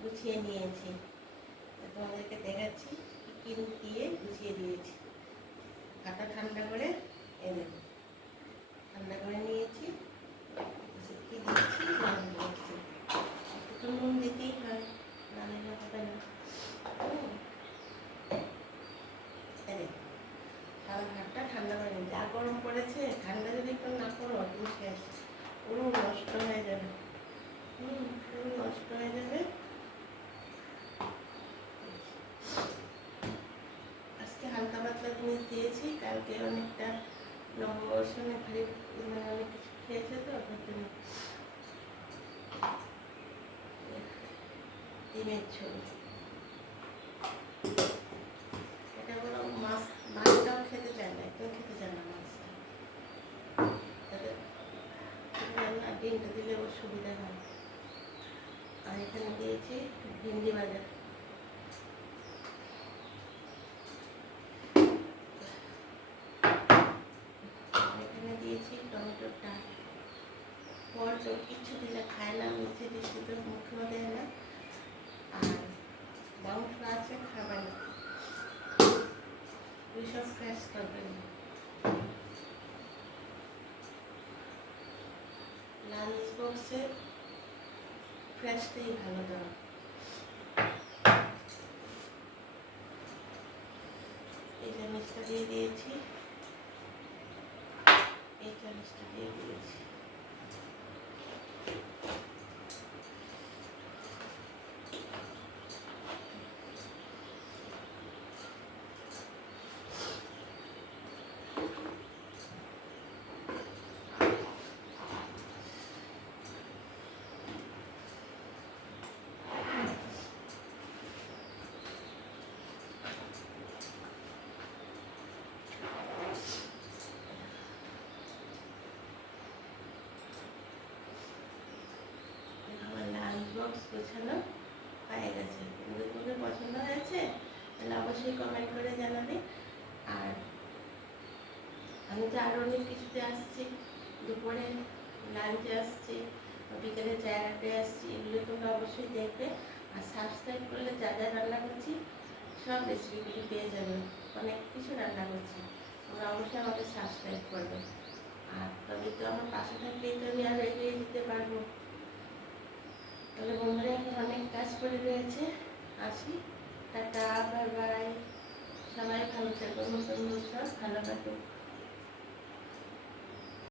গুছিয়ে নিয়েছি, তোমাদেরকে দেখাচ্ছি কী কী দিয়ে গুছিয়ে দিয়েছি। খাতা ঠান্ডা করে ঠান্ডা করে নিয়েছি, কী দিচ্ছি লবণ দিয়েছি, একটু নুন দিতেই হয়, না দিলে হবে না। হাতটা ঠান্ডা করে নিয়েছি, যা গরম পড়েছে, ঠান্ডা যদি একটু না করো তুমি শেষ, পুরো নষ্ট হয়ে যাবে। পুরো নষ্ট হয়ে যাবে। আজকে হালকা পাতলা জিনিস দিয়েছি, কালকে অনেকটা নববর্ষ ভারী মানে অনেক কিছু খেয়েছে তো, ডিমের ঝোল। এটা বলো মাছটাও খেতে চায় না, কেউ খেতে চায় না মাছটা, ডিমটা দিলে ওর সুবিধা হয়। আর এখানে দিয়েছি ভেন্ডি ভাজা, এখানে দিয়েছি টমেটোর ডাল। ফল তো কিছু দিলে খায় না, মিষ্টি টিষ্টি তো মুখেও দেয় না, আর মাংস আছে খাবে না, ওইসব ফ্রেশ তরকারি। লাঞ্চ বক্সে ফ্রেশটাই ভালো দেওয়া। এই চামচটা দিয়ে দিয়েছি, এই চামচটা দিয়ে দিয়েছি। বক্স গোছানো হয়ে গেছে, তোমাদের পছন্দ হয়েছে তাহলে অবশ্যই কমেন্ট করে জানাবে। আর আমি তো আরও অনেক কিছুতে আসছি, দুপুরে লাঞ্চে আসছি, বিকেলে চায়ের আড্ডায় আসছি, এগুলো তোমরা অবশ্যই দেখবে। আর সাবস্ক্রাইব করলে যা যা রান্না করছি সব রেসিপিগুলি পেয়ে যাবে, অনেক কিছু রান্না করছি, তোমরা অবশ্যই আমাকে সাবস্ক্রাইব করবে। আর তবে তো আমার পাশে থাকলেই তো আমি আরও এগিয়ে দিতে পারবো। তাহলে বন্ধুরা এখন অনেক কাজ করে রয়েছে, আসি, টাটা, বাই বাই, সবাই ভালো থাকো, নতুন বছর ভালো থাকুক।